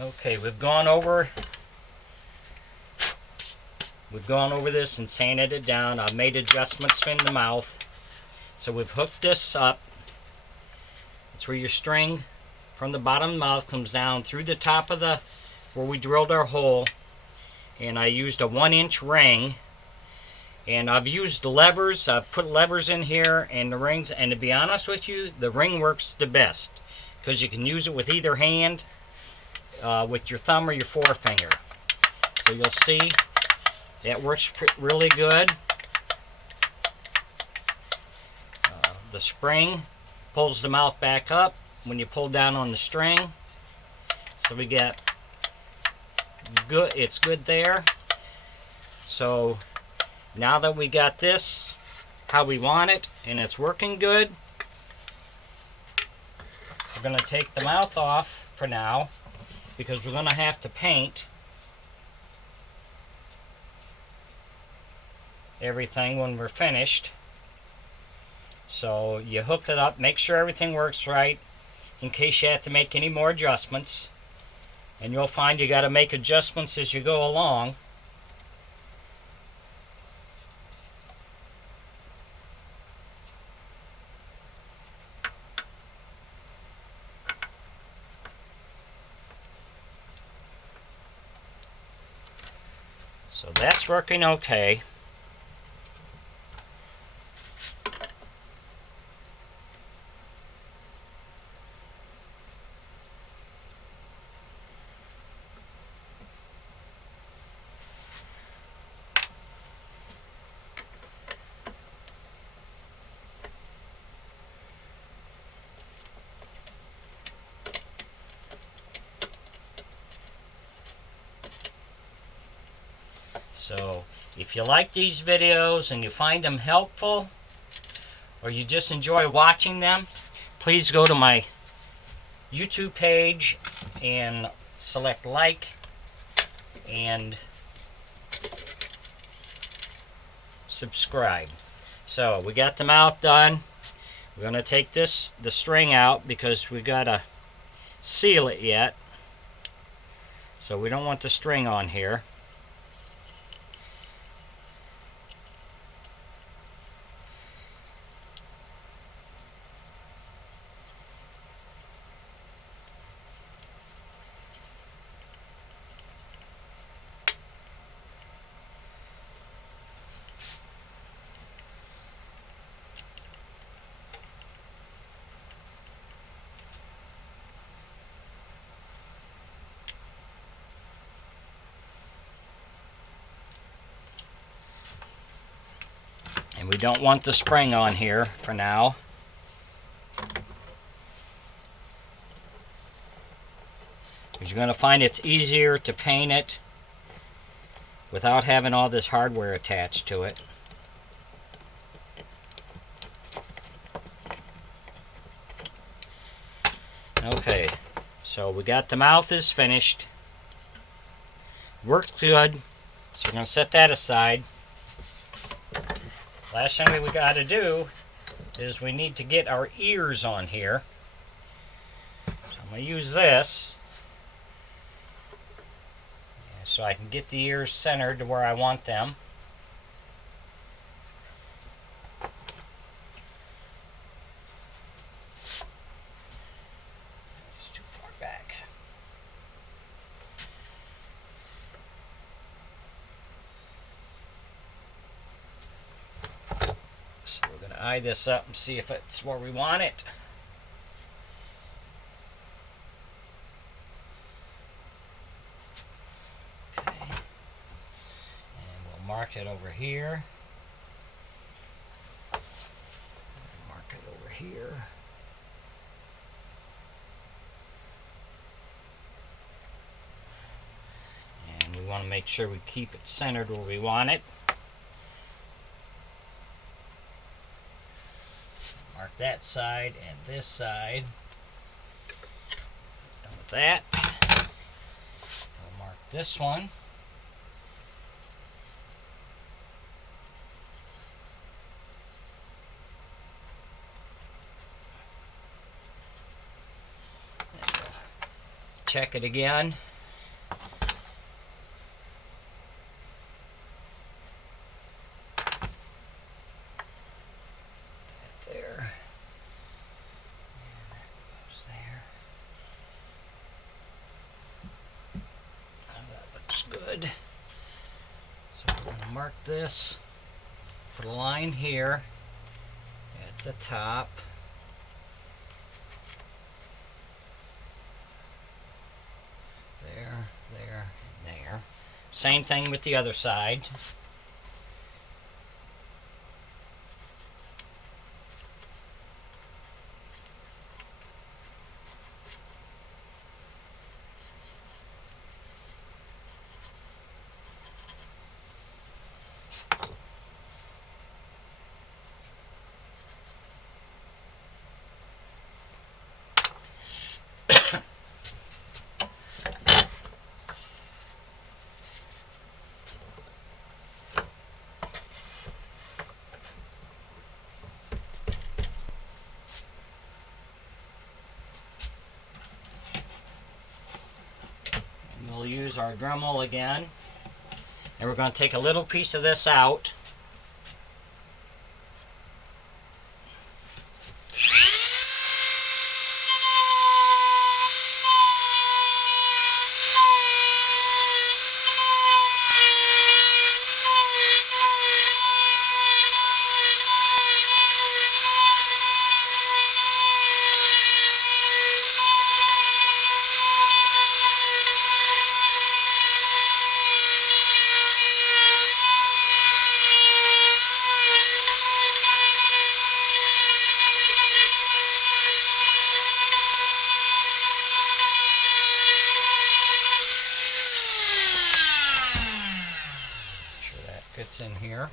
Okay, we've gone over this and sanded it down. I've made adjustments in the mouth. So we've hooked this up. It's where your string from the bottom of the mouth comes down through the top of the where we drilled our hole. And I used a 1-inch ring. And I've used levers. I've put levers in here and the rings. And to be honest with you, the ring works the best because you can use it with either hand, with your thumb or your forefinger. So you'll see that works really good. The spring pulls the mouth back up when you pull down on the string. So we get good. It's good there. So now that we got this how we want it and it's working good, we're going to take the mouth off for now because we're going to have to paint everything when we're finished. So you hook it up, make sure everything works right in case you have to make any more adjustments. And you'll find you got to make adjustments as you go along. So that's working okay. So if you like these videos and you find them helpful, or you just enjoy watching them, please go to my YouTube page and select like and subscribe. So we got the mouth done. We're going to take the string out because we got to seal it yet. So we don't want the string on here. And we don't want the spring on here for now. Because you're going to find it's easier to paint it without having all this hardware attached to it. Okay, so we got the mouth is finished. Works good. So we're going to set that aside. Last thing we got to do is we need to get our ears on here. So I'm going to use this so I can get the ears centered to where I want them. It's too far back. So we're going to eye this up and see if it's where we want it. Okay. And we'll mark it over here. Mark it over here. And we want to make sure we keep it centered where we want it. Mark that side and this side. Done with that. We'll mark this one. Check it again. There. Goes there. That looks good. So we're going to mark this for the line here at the top. There, there, and there. Same thing with the other side. We'll use our Dremel again, and we're going to take a little piece of this out. Fits in here.